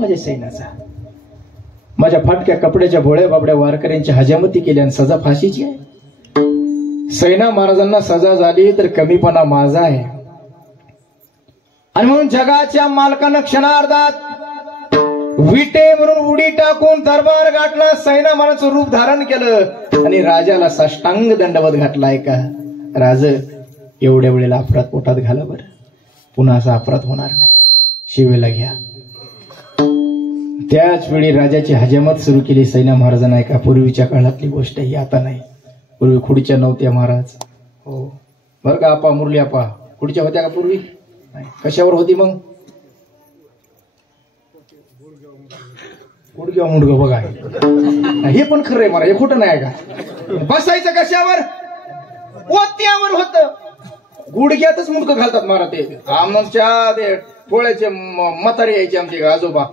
माझ्या सैन्याचा. माझ्या फाटक्या कपड्याच्या भोळ्या बाबड्या वारकऱ्यांची हजामती केली आणि सजा फाशीची आहे. सैना महाराजांना सजा झाली तर कमीपणा माझा आहे. आणि म्हणून जगाच्या मालकानं क्षणार्धात विटेवरून उडी टाकून दरबार गाठला. सैना महाराजांचं रूप धारण केलं आणि राजाला साष्टांग दंडवत घातलाय. का राज एवढ्या वेळेला अपराध पोटात घाला बरं, पुन्हा असा अपराध होणार नाही, शिवेला घ्या. त्याच वेळी राजाची हजामत सुरू केली सैना महाराजांना. ऐका, पूर्वीच्या काळातली गोष्ट ही, आता नाही. पूर्वी खुर्च्या नव्हत्या महाराज. हो बरं का आपा, मुरली आपा, खुर्च्या होत्या का पूर्वी? नाही. कशावर होती मग? गुडघ्या मुडघं बघा, हे पण खरं आहे मला, हे खोटं नाही का? बसायचं कशावर? पोत्यावर होत. गुडघ्यातच मुडकं घालतात महाराज. ते आमच्या ते पोळ्याचे म्हातारे यायचे आमचे आजोबा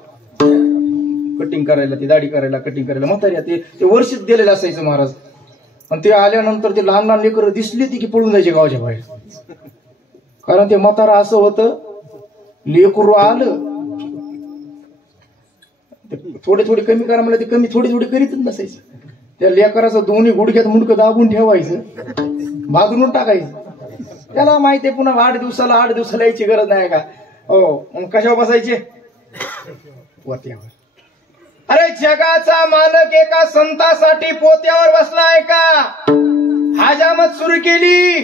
कटिंग करायला, ती दाढी करायला, कटिंग करायला म्हाताऱ्या ते वर्षीच गेलेलं असायचं महाराज. आणि ते आल्यानंतर ते लहान लहान लेकरं दिसली ती की पळून जायचे गावाच्या बाहेर. कारण ते म्हातारा असं होतं, लेकरू आलं थोडे थोडे कमी करा म्हणलं, ते कमी थोडी थोडी करीतच नसायचं. त्या लेकराचं दोन्ही गुडघ्यात मुडकं दाबून ठेवायचं, भाजून टाकायचं. त्याला माहितीये पुन्हा 8 दिवसाला यायची गरज नाही का? हो, मग कशावर बसायचे? पोत्यावर. अरे जगाचा मालक एका संतासाठी पोत्यावर बसलाय का? हजामत सुरू केली.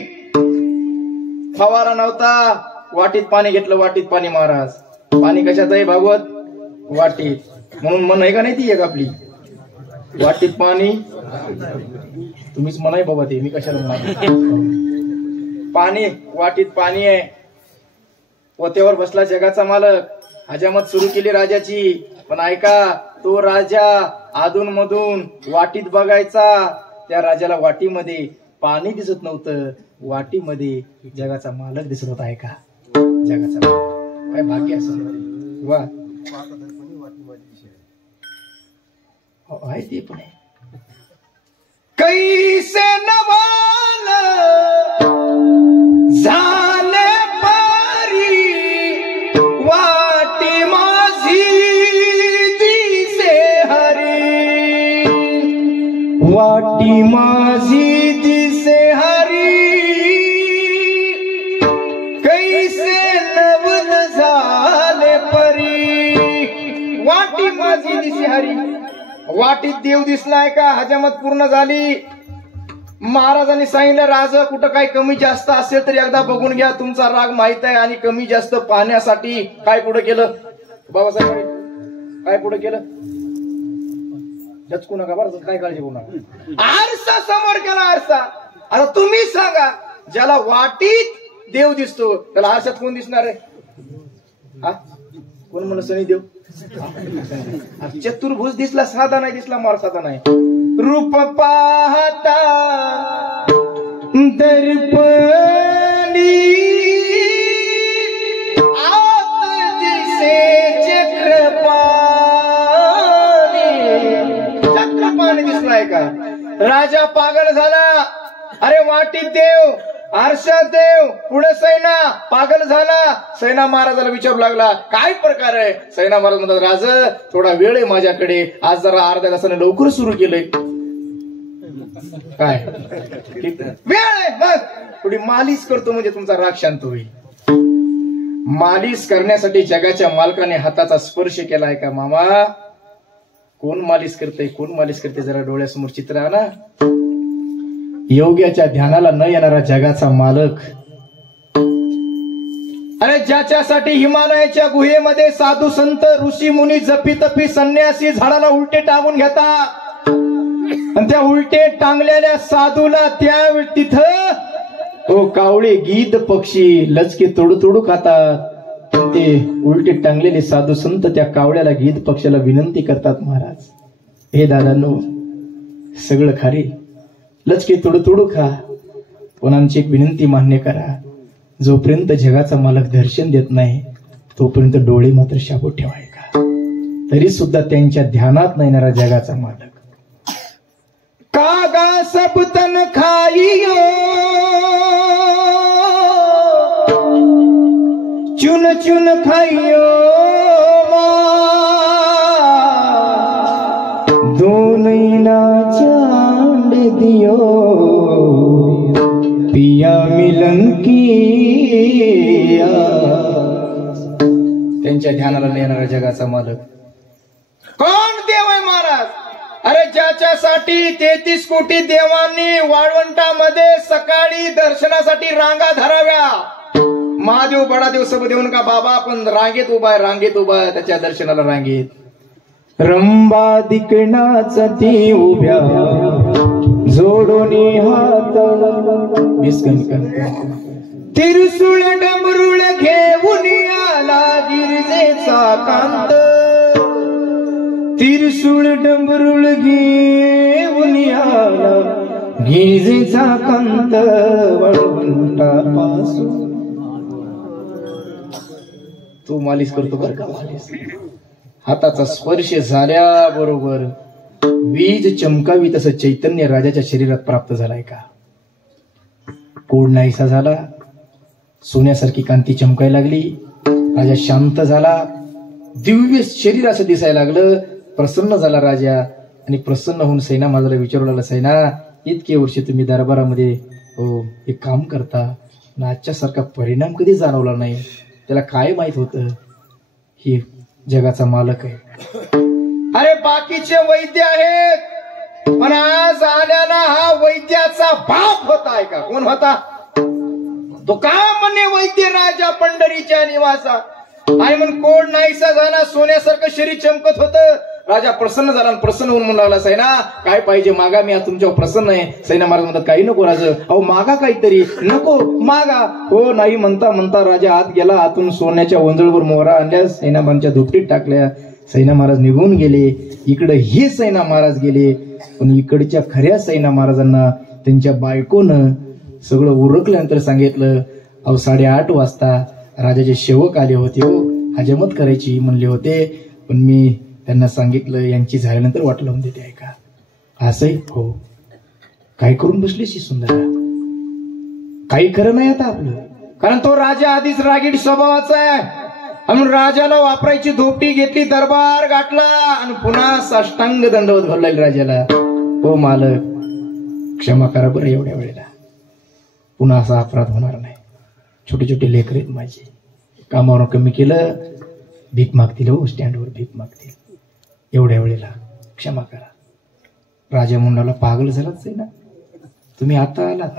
फवारा नव्हता, वाटीत पाणी घेतलं, वाटीत पाणी. महाराज पाणी कशात आहे भागवत? वाटीत. म्हणून मन आहे का नाही ती एक आपली, वाटीत पाणी. तुम्हीच म्हणाय बाबा, ते मी कशाला म्हणा. पाणी वाटीत पाणी आहे. पोत्यावर बसला जगाचा मालक. हजामत सुरू केली राजाची. पण ऐका, तो राजा अधून मधून वाटीत बघायचा. त्या राजाला वाटीमध्ये पाणी दिसत नव्हतं, वाटीमध्ये जगाचा मालक दिसत होता. ऐका, जगाचा काय भाग्य असं वा आहे ते पण आहे. कैसे नवाल झाले पारी वाटी माझी दिसे हरी, वाटी माझी दिसे हरी. कैसे नवल झाले परी वाटी माझी दिसे हरी. वाटीत देव दिसलाय का? हजामत पूर्ण झाली. महाराजांनी सांगितलं, राजा कुठं काही कमी जास्त असेल तर एकदा बघून घ्या, तुमचा राग माहित आहे. आणि कमी जास्त पाहण्यासाठी काय पुढे केलं बाबासाहेब? काय पुढे केलं? जचकू नका बरं, काय काळजी करू नका. आरसा समोर केला, आरसा. आता तुम्ही सांगा, ज्याला वाटीत देव दिसतो त्याला आरशात कोण दिसणार आहे? हा, कोण म्हणलं? सनी देव. चतुर्भुज दिसला, साधा नाही दिसला, मार साधा नाही. रूप पाहता दर्पणी आत दिसे चक्रपाणी. चक्रपाणी दिसलाय का? राजा पागल झाला. अरे वाटीत देव, आरशात देव, पुढे सैना. पागल झाला. सैना महाराजाला विचारू लागला, काय प्रकार आहे? सैना महाराज म्हणतात, राज थोडा वेळ आहे माझ्याकडे, आज जरा अर्ध्या तासाने लवकर सुरू केलंय. काय वेळ आहे? मग थोडी मालिश करतो म्हणजे तुमचा राग शांत होईल. मालिश करण्यासाठी जगाच्या मालकाने हाताचा स्पर्श केलाय का मामा? कोण मालिश करते, कोण मालिश करते? जरा डोळ्यासमोर चित्र आणा. योग्याच्या ध्यानाला न येणारा जगाचा मालक. अरे ज्याच्यासाठी हिमालयाच्या गुहेमध्ये साधू संत ऋषी मुनी जपी तपी संन्यासी झाडाला उलटे टांगून घेतात, आणि त्या उलटे टांगलेल्या साधूला त्या तिथं कावळे गीध पक्षी लचके तोडू तोडू खातात. ते उलटे टांगलेले साधू संत त्या कावळ्याला गीध पक्षाला विनंती करतात, महाराज हे दादांनो सगळं खारी लचके तोडू तोडू खा, पण आमची एक विनंती मान्य करा. जोपर्यंत जगाचा मालक दर्शन देत नाही तोपर्यंत डोळे मात्र शाबूत ठेवाय का? तरी सुद्धा त्यांच्या ध्यानात नाही येणारा जगाचा मालक. कागा सब तन खाइयो चुन चुन खाइयो त्यांच्या ध्यानाला नेणारा जगाचा मालक कोण? देव आहे महाराज. अरे ज्याच्यासाठी 33 कोटी देवांनी वाळवंटामध्ये सकाळी दर्शनासाठी रांगा धराव्या, महादेव बडादेव सब देऊन का बाबा आपण रांगेत उभा आहे, रांगेत उभा आहे, त्याच्या दर्शनाला रांगेत. रंबा दिकणाच ती उभ्या जोडोनी हात तिरसुळ डमरुळ घेऊन आला गिरजेचा कांत, तिरसुळ डमरुळ घेऊन आला गिरजेचा कांत वाळवंटापासून. तू मालिश करतो बरं का? मालिश हाताचा स्पर्श झाल्याबरोबर वीज चमकावी तसं चैतन्य राजाच्या शरीरात प्राप्त झालाय का? कोड नाहीसा झाला, सोन्यासारखी कांती चमकायला लागली, राजा शांत झाला, दिव्य शरीर असं दिसायला लागलं, प्रसन्न झाला राजा. आणि प्रसन्न होऊन सैना माझ्याला विचारू लागला, सैना इतके वर्ष तुम्ही दरबारामध्ये हे काम करता, आजच्या सारखा परिणाम कधी जाणवला नाही. त्याला काय माहित होतं ही जगाचा मालक आहे. अरे बाकीचे वैद्य आहेत, पण आज आल्याला हा वैद्याचा बाप होता का? कोण होता तो? का म्हणे वैद्य राजा पंढरीच्या निवासा आहे म्हणून कोड नाहीसा झाला, सोन्यासारखं शरीर चमकत होतं. राजा प्रसन्न झाला, प्रसन्न होऊन म्हणू लागला, सैना काय पाहिजे मागा, मी आज तुमच्यावर प्रसन्न आहे. सैना महाराज म्हणतात काही नको राजा, अहो मागा काहीतरी, नको मागा. हो नाही म्हणता म्हणता राजा आत गेला, आतून सोन्याच्या वंजळवर मोहरा आणल्या, सैना महाराजांच्या धोपटीत टाकल्या. सैना महाराज निघून गेले. इकडे हे सैना महाराज गेले, पण इकडच्या खऱ्या सैना महाराजांना त्यांच्या बायकोनं सगळं उरकल्यानंतर सांगितलं, अहो 8:30 वाजता राजाचे सेवक आले होते, हो हजमत करायची म्हणले होते, पण मी त्यांना सांगितलं यांची झाल्यानंतर वाट लावून देते आहे का? असंही हो. काय करून बसलीशी सुंदरा? काही खरं नाही आता आपलं, कारण तो राजा आधीच रागीट स्वभावाचा आहे. म्हणून राजाला वापरायची धोपटी घेतली, दरबार गाठला आणि पुन्हा साष्टांग दंडवत घालू लागले राजाला. हो मालक क्षमा करा बरं, एवढ्या वेळेला पुन्हा असा अपराध होणार नाही. छोटे छोटे लेकरं आहेत माझे, कामावर कमी केलं, भीक मागतील, हो स्टँडवर भीक मागतील, एवढ्या वेळेला क्षमा करा. राजा मुंडाला पागल झालाच आहे ना तुम्ही, आता आलात,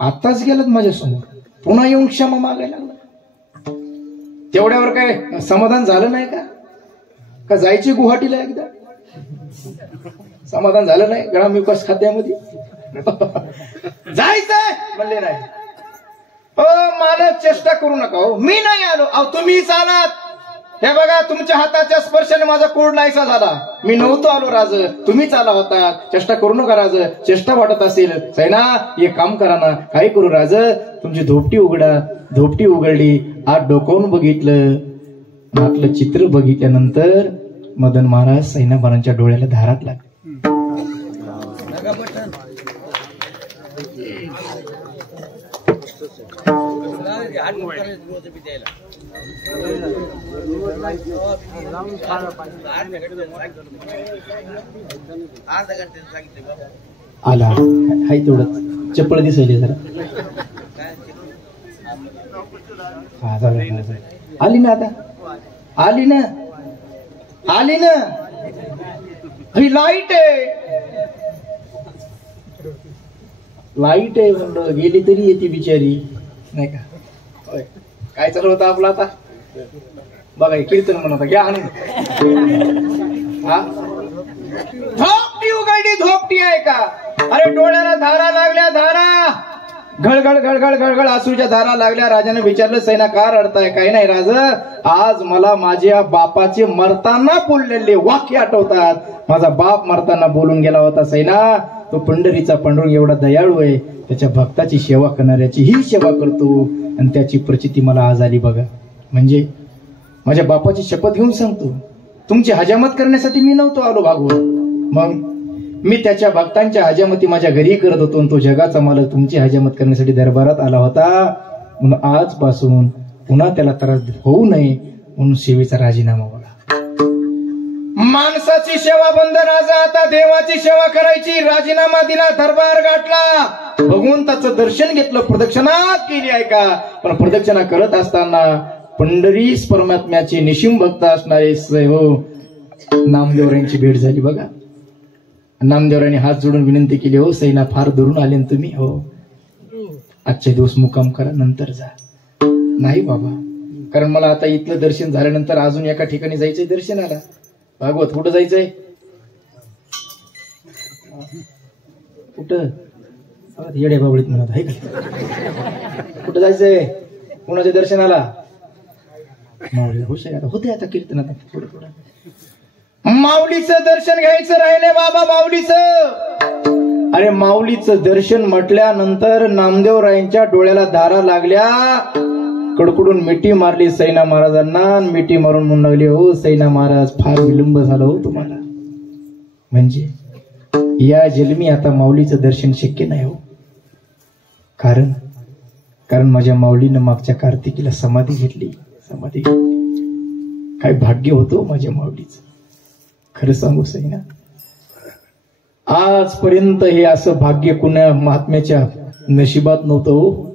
आताच गेलात माझ्या समोर, पुन्हा येऊन क्षमा मागायला लागला. तेवढ्यावर काय समाधान झालं नाही का? का जायची गुवाहाटीला एकदा? समाधान झालं नाही ग्रामविकास खात्यामध्ये? जायचंय म्हणले नाही. हो मला चेष्टा करू नका, हो मी नाही आलो, अहो तुम्हीच आलात. हे बघा तुमच्या हाताच्या स्पर्शाने माझा कोड नाहीसा झाला, मी नव्हतो आलो राज, तुम्हीच आला होता. चेष्टा करू नका राज, चेष्टा वाटत असेल सैना हे काम करा ना. काय करू राज, तुमची धोपटी उघडा. धोपटी उघडली, आत डोकावून बघितलं, आतलं चित्र बघितल्यानंतर मदन महाराज सैना महाराजांच्या डोळ्याला धारात लागले. आला हाय तेवढं चप्पल दिसायली जरा. आली ना आता, आली ना, आली ना. ही लाईट आहे, लाईट आहे म्हणलं, गेली तरी येते बिचारी नाही का. काय चालू होतं आपलं आता बघा, कीर्तन म्हणत घ्या आणून. धोपटी उघडली, धोपटी आहे का? अरे डोळ्याला धारा लागल्या, धारा घळघळ घळघळ घळघळ आसूच्या धारा लागल्या. राजाने विचारलं सैना का रडताय? काही नाही राज, आज मला माझ्या बापाचे मरताना बोललेले वाक्य आठवतात. माझा बाप मरताना बोलून गेला होता सैना, तो पंढरीचा पांडुरंग एवढा दयाळू आहे, त्याच्या भक्ताची सेवा करणाऱ्याची ही सेवा करतो, आणि त्याची प्रचिती मला आज आली बघा. म्हणजे माझ्या बापाची शपथ घेऊन सांगतो, तुमची हजामत करण्यासाठी मी नव्हतो आलो भागवत, मग मी त्याच्या भक्तांच्या हजामती माझ्या घरी करत होतो. तो जगाचा मालक तुमची हजामत करण्यासाठी दरबारात आला होता, म्हणून आजपासून पुन्हा त्याला त्रास होऊ नये म्हणून सेवेचा राजीनामा बघा. माणसाची सेवा बंद राजा, आता देवाची सेवा करायची. राजीनामा दिला, दरबार गाठला, भगवंताचं दर्शन घेतलं, प्रदक्षिणा केली आहे का? पण प्रदक्षिणा करत असताना पंढरीस परमात्म्याचे निशिम भक्त असणारे हो नामदेवरायांची भेट झाली बघा. नामदेवरायांनी हात जोडून विनंती केली, हो सैना फार दुरून आले ना तुम्ही, हो आजचे दिवस मुक्काम करा नंतर जा. नाही बाबा, कारण मला आता इथलं दर्शन झाल्यानंतर अजून एका ठिकाणी जायचंय दर्शनाला. भागवत कुठं जायचंय? कुठं? येडे बाबळीत म्हणत आहे का? कुठं जायचंय? कुणाच्या दर्शनाला? माऊली हुशार आता होते आता कीर्तनात थोडं थोडं. माऊलीचं दर्शन घ्यायचं राहिले बाबा, माऊलीचं. अरे माऊलीचं दर्शन म्हटल्यानंतर नामदेवरायांच्या डोळ्याला धारा लागल्या. कडकडून मिठी मारली सैना महाराजांना. मिठी मारून म्हणून लागली, हो सैना महाराज फार विलंब झाला हो तुम्हाला. म्हणजे या जन्मी आता माऊलीचं दर्शन शक्य नाही हो. कारण माझ्या माऊलीनं मागच्या कार्तिकीला समाधी घेतली. समाधी काय भाग्य होतं माझ्या माऊलीचं. खरं सांगू सैना, आजपर्यंत हे असं भाग्य कुणा महात्म्याच्या नशिबात नव्हतं हो.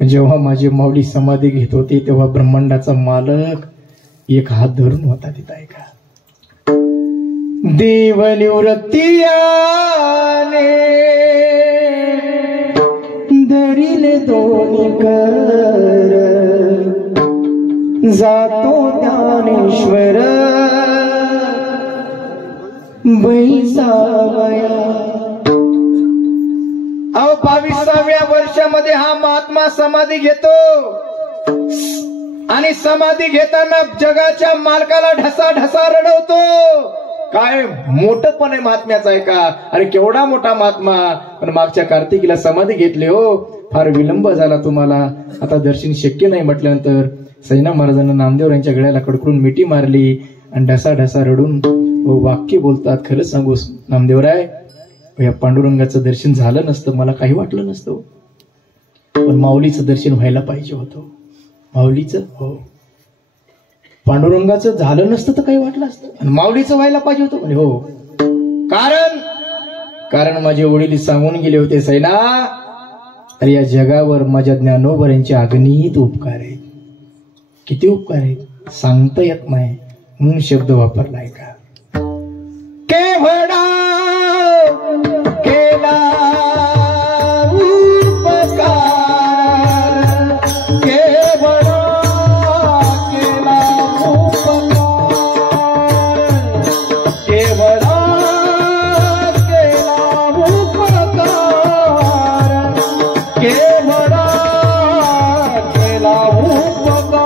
जेव्हा माझी माऊली समाधी घेत होती तेव्हा ब्रह्मांडाचा मालक एक हात धरून होता तिथं. ऐका, देवनिवृत्तीयाने धरिले दोन्ही कर, जातो ज्ञानेश्वर बैसावया. 22व्या वर्षामध्ये हा महात्मा समाधी घेतो आणि समाधी घेताना जगाच्या मालकाला ढसा ढसा रडवतो. काय मोठपण आहे महात्म्याचं आहे का? अरे केवढा मोठा महात्मा, पण मागच्या कार्तिकीला समाधी घेतली हो. फार विलंब झाला तुम्हाला, आता दर्शन शक्य नाही म्हटल्यानंतर सैना महाराजांना नामदेवरायांच्या गळ्याला कडकडून मिठी मारली आणि ढसा ढसा रडून वाक्य बोलतात. खरं सांगू नामदेवराय, या पांडुरंगाचं दर्शन झालं नसतं मला काही वाटलं नसतं, पण माऊलीचं दर्शन व्हायला पाहिजे होतं. माऊलीचं हो, पांडुरंगाचं झालं नसतं तर काही वाटलं असतं, आणि माऊलीचं व्हायला पाहिजे होतं म्हणे. हो, कारण माझे वडील सांगून गेले होते सैना, तर या जगावर माझ्या ज्ञानोबरांचे अगणित उपकार आहेत. किती उपकार आहेत सांगता येत नाही, म्हणून शब्द वापरलाय का. केवढा केला उपकार, केवढा केला उपकार, केवढा केला उपकार, केवढा केला उपकार.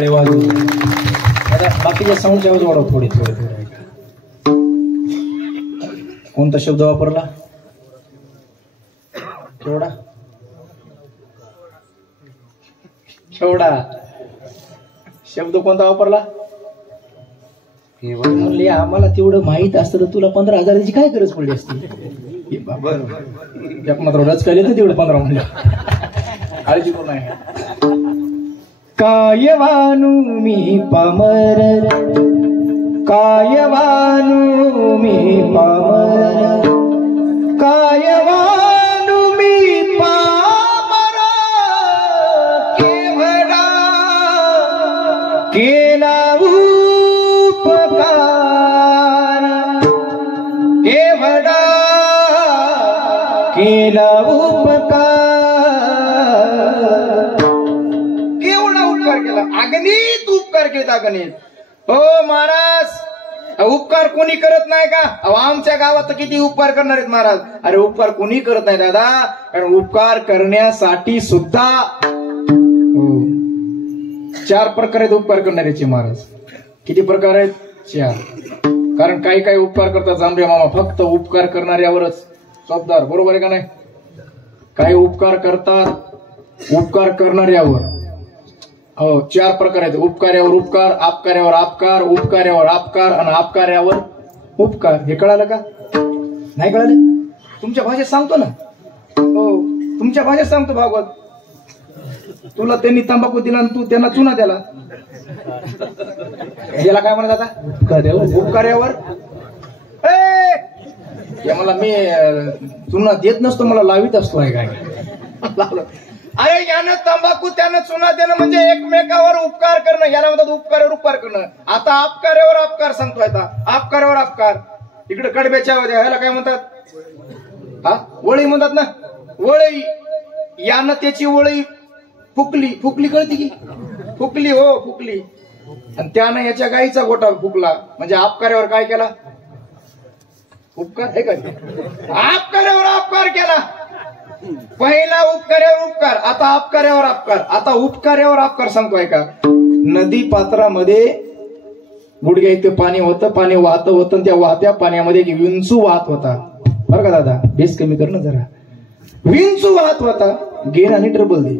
टाळे वाजू. आता बाकीच्या साऊंडचे आवाज वाढव थोडे थोडे थोडे ऐका. कोणता शब्द वापरला? केवढा केवढा शब्द कोणता वापरला? म्हणले आम्हाला तेवढं माहित असतं तर तुला 15,000ची काय गरज पडली असती. मात्र रच केले ना तेवढं 15 म्हणलं. काळजी करू नये. काय वानू मी पामर, काय वानू मी पामर, काय वानू मी पामर, केवढा केला उपकार, केवढा केला उपकार. केवढा उपकार केला, अगणित उपकार केला, अगणित. हो महाराज, उपकार कोणी करत नाही का? आमच्या गावात तर किती उपकार करणार आहेत महाराज. अरे उपकार कोणी करत नाही दादा, कारण उपकार करण्यासाठी सुद्धा 4 प्रकार आहेत उपकार करणाऱ्याचे महाराज. किती प्रकार आहेत? 4. कारण काही काही उपकार करतात जांभे मामा फक्त उपकार करणाऱ्यावरच जबाबदार, बरोबर आहे का नाही? काही उपकार करतात उपकार करणाऱ्यावर. हो 4 प्रकार आहेत. उपकार्यावर उपकार, आपकार्यावर आपकार, उपकार्यावर आपकार आणि आपकार्यावर उपकार. हे कळालं का? नाही कळालं? तुमच्या भाषेत सांगतो ना. हो तुमच्या भाषेत सांगतो. भागवत, तुला त्यांनी तंबाखू दिला आणि तू त्यांना चुना द्याला. याला काय म्हणत आता? उपकार्यावर. मला मी चुना देत नसतो, मला लावित असतो. आहे काय? अरे यानं तंबाखू त्यानं चुना देणं म्हणजे एकमेकावर उपकार करणं, याला म्हणतात उपकारावर उपकार करणं. आता आपकार्यावर आपकार सांगतोय. आता आपकार्यावर आपकार. इकडे कडब्याच्या ह्याला काय म्हणतात? हा वळी म्हणतात ना. वळी. यानं त्याची वळी फुकली. फुकली कळती की? फुकली. हो फुकली. आणि त्यानं याच्या गाईचा गोटा फुकला. म्हणजे आपकार्यावर काय केला? उपकार आहे का? आपकार्यावर आपकार केला. पहिला उपकार्यावर उपकार, आता आपकार्यावर आपकार. आता उपकार्यावर आपकार सांगतोय का? नदी पात्रामध्ये गुडघ्या इतकं पाणी होतं, पाणी वाहत होतं. त्या वाहत्या पाण्यामध्ये एक विंचू वाहत होता. बरं का दादा, बेस कमी कर ना जरा. विंचू वाहत होता. गेन आणि ट्रबल दे.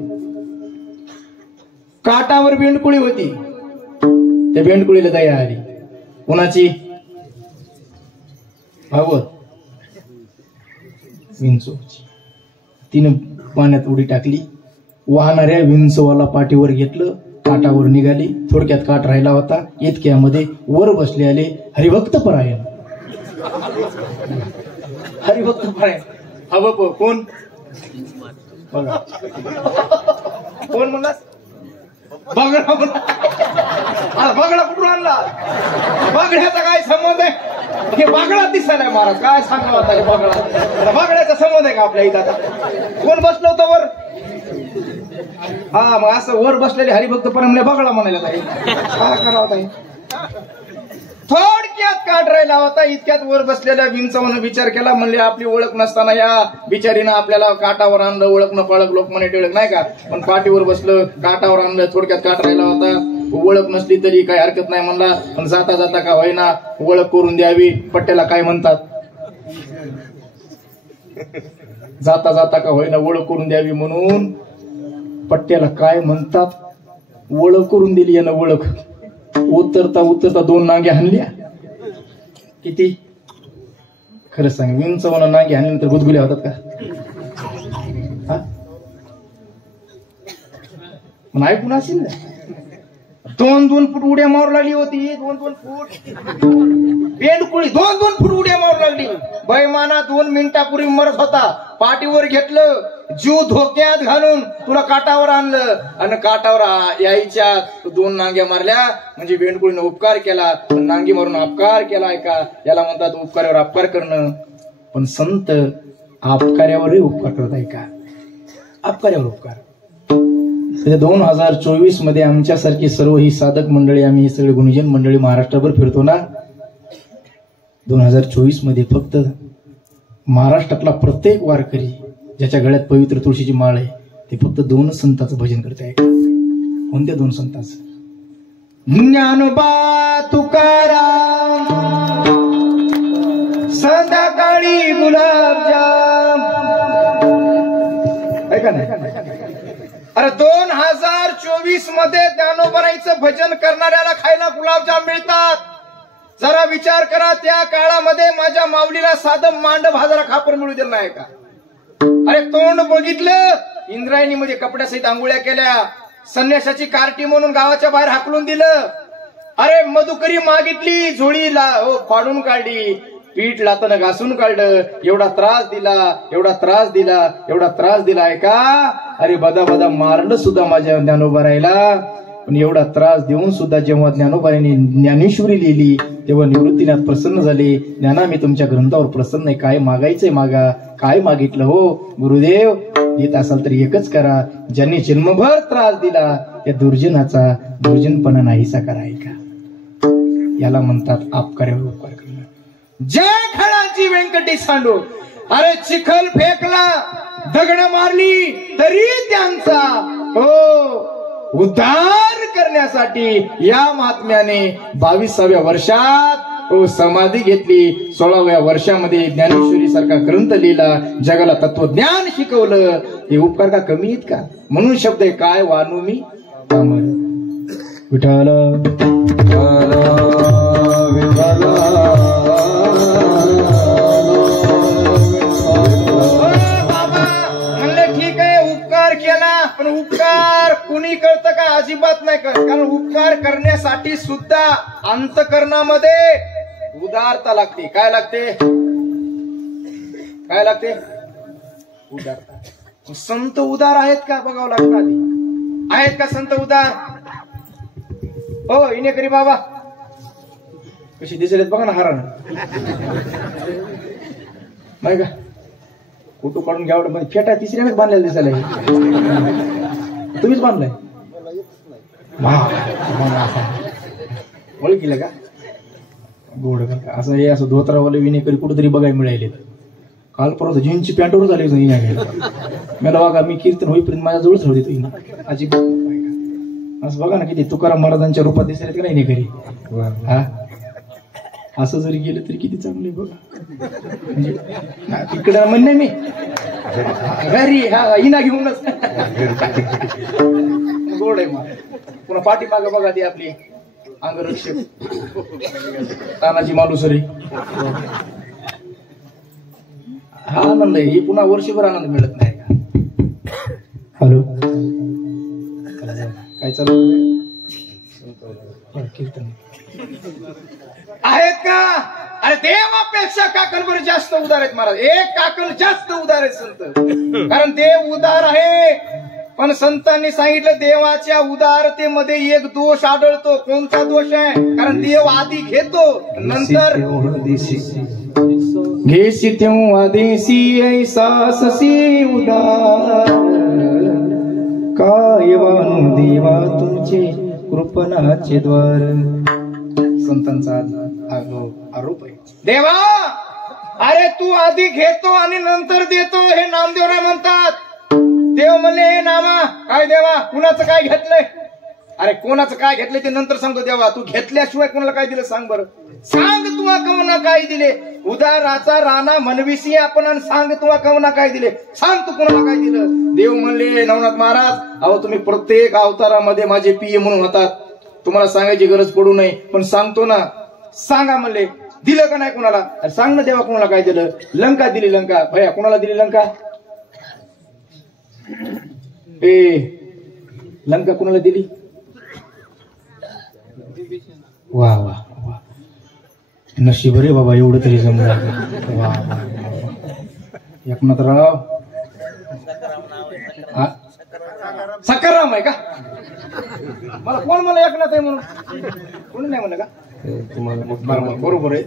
काटावर बेंडकुळी होती. त्या बेंडकुळीला दया आली. कुणाची? भागवत. विंचूची. तिनं पाण्यात उडी टाकली. वाहणाऱ्या विंचवाला पाठीवर घेतलं. काटावर निघाली. थोडक्यात काट राहिला होता. इतक्यामध्ये वर बसले आले हरिभक्त परायण. हरिभक्त परायण. हवं कोण? बघा कोण म्हणला? बगडा म्हणला. बगडा कुठून आणला? बगड्याचा काय संबंध आहे? हे बागडा दिसायला महाराज. काय सांगा आता हे बागडा? बागड्याचा संबंध आहे का आपल्या इथं? आता कोण बसलं होतं वर? हा मग असं वर बसलेले हरिभक्त परमले बागडा म्हणायला जाईल. काय करावं ताई? थोडक्यात काट राहिला होता. इतक्यात वर बसलेल्या विंचवानं विचार केला. म्हणले आपली ओळख नसताना या बिचारीनं आपल्याला काटावर आणलं. ओळख न पळक लोक म्हणे टिळक नाही का? पण पाठीवर बसलं, काटावर आणलं. थोडक्यात काट राहिला होता. ओळख नसली तरी काही हरकत नाही म्हणला. पण जाता जाता का होईना ओळख करून द्यावी. पट्ट्याला काय म्हणतात? जाता जाता का होईना ओळख करून द्यावी म्हणून पट्ट्याला काय म्हणतात? ओळख करून दिली यानं. ओळख उतरता उतरता 2 नांग्या हाणल्या. किती? खरं सांग, विंचवानं नांग्या हाणल्यानंतर गुदगुल्या होतात का? मग ऐकून असेल ना. 2-2 फूट उड्या मारू लागली होती. 2-2 फूट बेंडकुळी 2-2 फूट उड्या मारू लागली. बैमाना 2 मिनिटापूर्वी मरत होता. पाठीवर घेतलं. जीव धोक्यात घालून तुला काटावर आणलं. आणि काटावर यायच्या 2 नांग्या मारल्या म्हणजे बेंडकुळीनं उपकार केला. पण नांगी मारून अपकार केलाय का? याला म्हणतात उपकार्यावर अपकार करणं. पण संत अपकार्यावरही उपकार करत आहे का? अपकार्यावर उपकार. 2024 मध्ये आमच्यासारखी सर्व ही साधक मंडळी, आम्ही सगळे गुणीजन मंडळी महाराष्ट्रभर फिरतो ना. 2024 मध्ये फक्त महाराष्ट्रातला प्रत्येक वारकरी ज्याच्या गळ्यात पवित्र तुळशीची माळ आहे ते फक्त 2 संतांचं भजन करत आहे. कोणत्या 2 संतांचं? ज्ञानोबा तुकाराम संध्याकाळी गुलाबजाम. ऐका ना, अरे 2024 मध्ये ज्ञानोबाईचं भजन करणाऱ्याला खायला गुलाबजाम मिळतात. जरा विचार करा, त्या काळामध्ये माझ्या माऊलीला साधं मांड भाजाला खापर मिळू दिलं नाही का? अरे तोंड बघितलं, इंद्रायणीमध्ये कपड्यासहित आंघोळ्या केल्या, संन्यासाची कार्टी म्हणून गावाच्या बाहेर हाकलून दिलं. अरे मधुकरी मागितली, झोळीला फाडून काढली, पीठ लातानं घासून काढलं. एवढा त्रास दिला, एवढा त्रास दिला, एवढा त्रास दिला आहे का? अरे बदा बदा मारलं सुद्धा माझ्या ज्ञानोबारायला. पण एवढा त्रास देऊन सुद्धा जेव्हा ज्ञानोबाईने ज्ञानेश्वरी लिहिली तेव्हा निवृत्तीनाथ प्रसन्न झाले. ज्ञाना, मी तुमच्या ग्रंथावर प्रसन्न आहे, काय मागायचंय मागा. काय मागितलं हो गुरुदेव? देत असाल तर एकच करा, ज्यांनी जन्मभर त्रास दिला त्या दुर्जनाचा दुर्जनपणा नाहीसा कराय का. याला म्हणतात आपकार्यावर उपकार करणं. जय खळाची व्यंकटी सांडू. अरे चिखल फेकला, दगड मारली तरी त्यांचा उद्धार करण्यासाठी या महात्म्याने 22व्या वर्षात समाधी घेतली. 16व्या वर्षामध्ये ज्ञानेश्वरी सारखा ग्रंथ लिहिला, जगाला तत्वज्ञान शिकवलं. हे उपकार का कमी आहेत का? म्हणून शब्द आहे, काय वानू मी विठाल पण उपकार कुणी करतं का? अजिबात नाही करत. कारण उपकार करण्यासाठी सुद्धा अंतकरणामध्ये उदारता लागते. काय लागते? काय लागते? उदारता. संत उदार आहेत का बघावं लागतं आधी. आहेत का संत उदार? हो इनेकरी बाबा कशी दिसलेत बघा ना हारानं. नाही का? फोटो काढून घ्यावं म्हणजे फेटा तिसऱ्यानेच बांधलेला दिसायला. तुम्हीच बांधलाय? ओळखीला का? गोड का? असं हे असं धोत्रावाले विनेकरी कुठेतरी बघायला मिळाले. काल परत जीन्सची पॅन्टवर झाली. मला बघा, मी कीर्तन होईपर्यंत माझ्या जवळच होती तुम्ही अजिबात. असं बघा ना, किती तुकाराम महाराजांच्या रूपात दिसले का नाही घरी. हा, असं जरी गेलं तरी किती चांगले बघा. म्हणजे तिकडं म्हणणे मी घरी हा इना घेऊनच गोड आहे. मग पुन्हा पाठीमाग बघा ती आपली अंगरक्षक तानाजी मालुसरे. हा आनंद आहे. ही पुन्हा वर्षभर आनंद मिळत नाही का? हॅलो, काय चालू कीर्तन आहेत का? अरे देवापेक्षा काकलवर जास्त उदार आहेत महाराज. एक काकल जास्त उदार आहे संत. कारण देव उदार आहे, पण संतांनी सांगितलं देवाच्या उदारतेमध्ये एक दोष आढळतो. कोणता दोष आहे? कारण देव आधी घेतो नंतर घेसी तेव्हा देसी ऐसा ससी उदार काय वानू देवा तुमचे कृपणाचे द्वार. संतांचा आरोप आहे. देवा, अरे तू आधी घेतो आणि नंतर देतो हे नामदेवराय म्हणतात. देव म्हणले, हे नामा काय देवा, कुणाचं काय घेतलंय? अरे कोणाचं काय घेतलंय ते नंतर सांगतो. देवा, तू घेतल्याशिवाय कोणाला काय दिलं सांग बरं. सांग तुला कवना काय दिले. उदाराचा राणा म्हणविसी आपण, आणि सांग तुला कवना काय दिले. सांग तू कोणाला काय दिलं. देव म्हणले, नवनाथ महाराज, अहो तुम्ही प्रत्येक अवतारामध्ये माझे पिये म्हणून होतात. तुम्हाला सांगायची गरज पडू नये, पण सांगतो ना. सांगा म्हणले, दिलं का नाही कोणाला? सांग ना देवा, कोणाला काय दिलं. लंका दिली. लंका भया कोणाला दिली लंका? लंका कोणाला दिली? वा वा वा, नशीब रे बाबा, एवढं तरी जमलं. वा वा, एकनाथराव सकाराम आहे का? मला कोण मला एकनाथ आहे म्हणून कोणी नाही म्हणलं का? बरोबर आहे.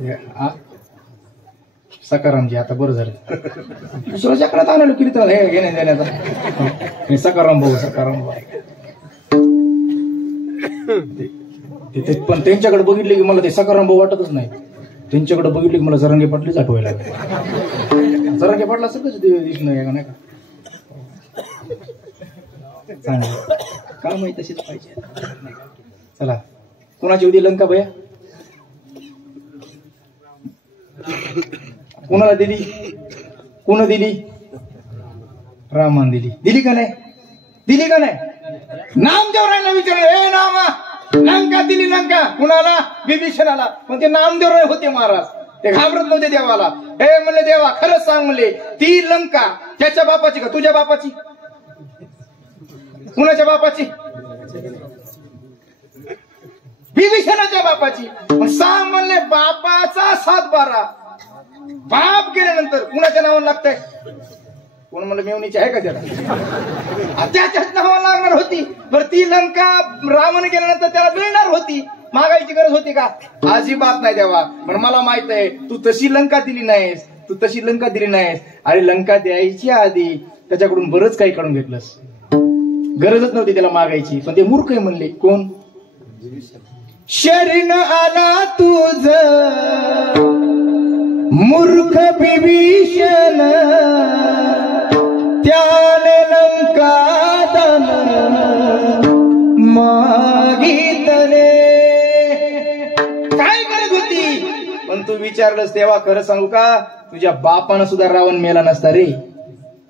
सकारामजी आता बरं झालं. दुसऱ्याच्या कडे आलेलो कीर्तन हे घेण्या देण्याचा. सकाराम भाऊ, सकाराम भाऊ. तिथे पण त्यांच्याकडे बघितले की मला ते सकाराम भाऊ वाटतच नाही. त्यांच्याकडे बघितले की मला जरांगे पाटलीच आठवायला लागले. जरांगे पाटला सगळंच दिसणं नाही का? चांगलं काम आहे तशीच पाहिजे. चला कुणाची होती लंका भया? कुणाला दिली? कोण दिली? रामान दिली. दिली का नाही? दिली का नाही? नामदेवरायला विचारलं, हे नामा लंका दिली लंका कुणाला? विभीषणाला. पण ते नामदेवराय होते महाराज, ते घाबरत नव्हते देवाला. हे म्हणले देवा खरंच सांग म्हणले, ती लंका त्याच्या बापाची का तुझ्या बापाची? कुणाच्या बापाची? विभीषणाच्या बापाची. सांग म्हणले बापाचा 7-12 बाप गेल्यानंतर कुणाच्या नावाला लागतंय? कोण म्हणलं मेवणीची आहे का त्याला? त्याच्याच नावाला लागणार होती. बरं ती लंका रावण गेल्यानंतर त्याला मिळणार होती, मागायची गरज होती का? अजिबात नाही देवा. पण मला माहित आहे तू तशी लंका दिली नाहीस, तू तशी लंका दिली नाहीस. अरे लंका द्यायची आधी त्याच्याकडून बरंच काही काढून घेतलंस, गरजच नव्हती त्याला मागायची. पण ते मूर्ख आहे म्हणले. कोण? शरण आला तुझ मूर्ख विभीषण, त्याने लंका दान मागितले. काय गरज होती? पण तू विचारलंस तेव्हा. खरं सांगू का, तुझ्या बापानं सुद्धा रावण मेला नसता रे.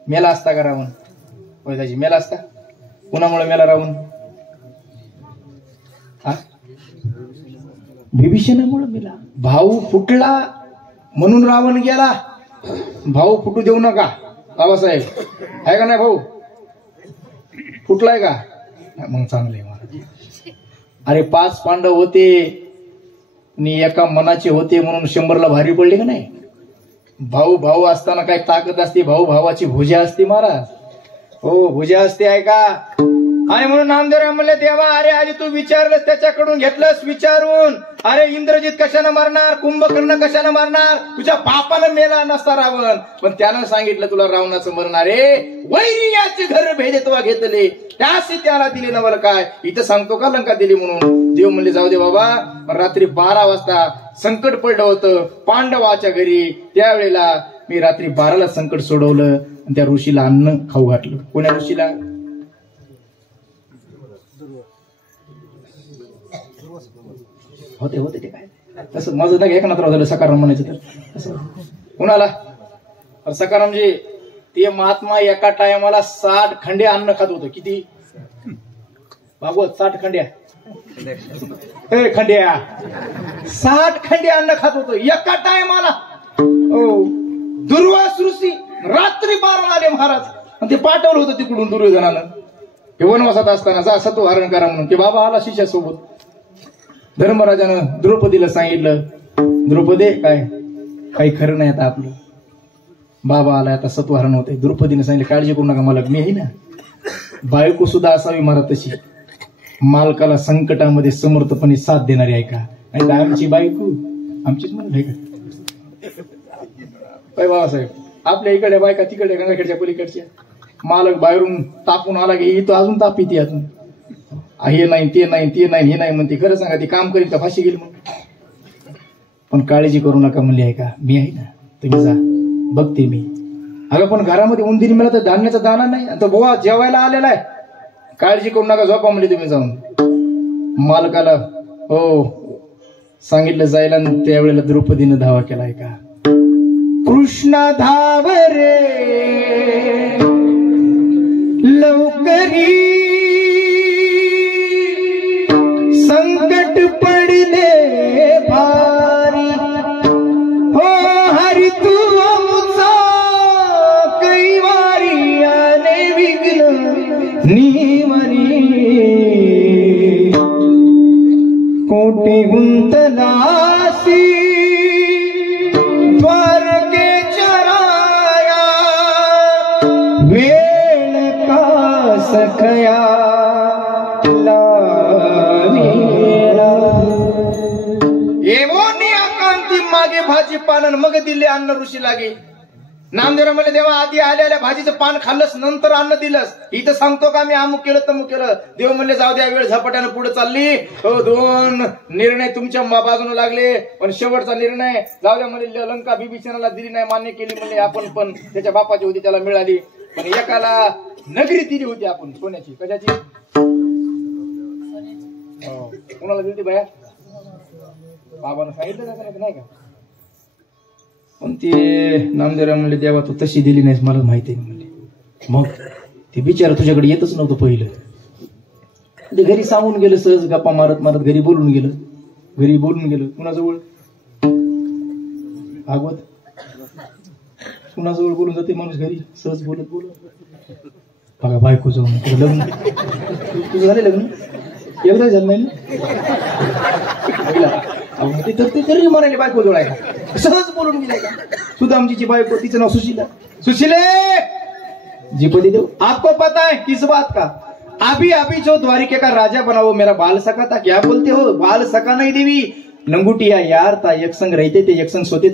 मेला असता का रावण? होय दाजी मेला असता. कुणामुळे मेला रावण? विभीषणामुळे मेला. भाऊ फुटला म्हणून रावण गेला. भाऊ फुटू देऊ नका बाबासाहेब, आहे का नाही? भाऊ फुटलाय का? मग चांगले महाराज. अरे 5 पांडव होते आणि एका मनाचे होते म्हणून 100ला भारी पडले का नाही? भाऊ भाऊ असताना काय ताकद असते? भाऊ भावाची भुजा असते महाराज. हो भुजा असते, आहे का? आणि म्हणून नामदेवराय म्हणले देवा अरे आधी तू विचारलंस, त्याच्याकडून घेतलंस विचारून. अरे इंद्रजित कशानं मारणार? कुंभकर्ण कशानं मारणार? तुझ्या बापानं मेला नसता रावण. पण त्यानं सांगितलं तुला रावणाचं मरण. अरे वैरियाचे घर भेदेत्वा घेतले, त्याशी त्याला दिले नवल काय? इथं सांगतो का लंका दिली म्हणून? देव म्हणले जाऊ दे बाबा. रात्री 12 वाजता संकट पडलं होतं पांडवाच्या घरी. त्यावेळेला मी रात्री 12ला संकट सोडवलं आणि त्या ऋषीला अन्न खाऊ घातलं. कोण्या ऋषीला? होते होते ते काय तसं माझं नाही एकनाथ राव झालं सकाराम म्हणायचं तर कुणाला? सकारामजी ते महात्मा एका टायमाला 60 खंडे अन्न खात होतं. किती भागवत? 60 खंड्या. खंड्या 60 खंडे अन्न खात होतं एका टायमाला. हो दुर्वास ऋषी रात्री 12ला आले महाराज आणि ते पाठवलं होतं तिकडून दुर्योधनानं. हे वनवासात असताना जा सत्वहरण करा म्हणून. की बाबा आला शिष्यासोबत. धर्मराजानं द्रौपदीला सांगितलं, द्रौपदी काय काही खरं नाही आता आपलं. बाबा आलाय आता सत्वहरण होते. द्रौपदीने सांगितलं काळजी करू नका मला मी आहे ना. बायको सुद्धा असावी महाराज तशी, मालकाला संकटामध्ये समर्थपणे साथ देणारी आहे का? नाही तर आमची बायको आमचीच म्हणून आहे का? बाबासाहेब आपल्या इकडे बायका तिकडे गंगाखेडच्या पलीकडच्या. मालक बाहेरून तापून आला की तो अजून ताप येते अजून. हे नाही ते नाही ते नाही हे नाही म्हणते. खरं सांगा ती काम करीत का फाशी गेली म्हणून? पण काळजी करू नका म्हणली आहे का? मी आहे ना, तुम्ही जा बघते मी. अगं पण घरामध्ये उंदीर मिळाला तर धान्याचा दाना नाही. आता बोवा जेवायला आलेला आहे, काळजी करू नका झोपा म्हणली तुम्ही जाऊन. मालकाला हो सांगितलं जायला. त्यावेळेला द्रौपदीनं धावा केलाय का? कृष्णा धाव रे लवकरी, संकट पडले भारी. हो हरी तू आमचा कैवारी आले विघ्न निवारी. कोटी गुंतलासी द्वारकेच्या राया, वेळ का सखया मागे भाजी पान मग दिले अन्न ऋषी लागे. नामदेवराय म्हणले देवा आधी आल्या भाजीचं पान खाल्लंस नंतर अन्न दिलंस. इथं सांगतो का मी अमुक केलं तमुक केलं? देव म्हणले जाऊ द्या वेळ झपाट्यानं पुढे चालली. हो 2 निर्णय तुमच्या बाजूने लागले पण शेवटचा निर्णय जाऊ द्या म्हणले. लंका विभीषणाला दिली नाही, मान्य केली म्हणले आपण, पण त्याच्या बापाची होती त्याला मिळाली. पण एकाला नगरी दिली होती आपण सोन्याची. कशाची? कोणाला दिली भया? बाबांना सांगितलं का नाही का? पण ते नामदेवराव म्हणले देवा तू तशी दिली नाहीस मला माहिती नाही म्हणले. मग ते बिचारा तुझ्याकडे येतच नव्हतं पहिलं. ते घरी सांगून गेलं सहज गप्पा मारत मारत घरी बोलून गेलं. घरी बोलून गेलं कुणाजवळ? भागवत कुणाजवळ बोलून जाते माणूस घरी सहज बोलत बोलत. बघा बायको जाऊन लग्न तुझं झालं लग्न एकदा झालं नाही तर ते तरी म्हणाले बायको जवळ आहे का सहज बोलून गेलाय का? सुदामजीची बायको तिचं नाव सुशीला. सुशीले जी पदी देव आपको पता है किस बात का? अभी जो द्वारिके का राजा बना वो मेरा बाल सका था. क्या बोलते हो? बाल सका नहीं देवी लंगुटिया यार था एक संग रहते थे एक संग सोते थे.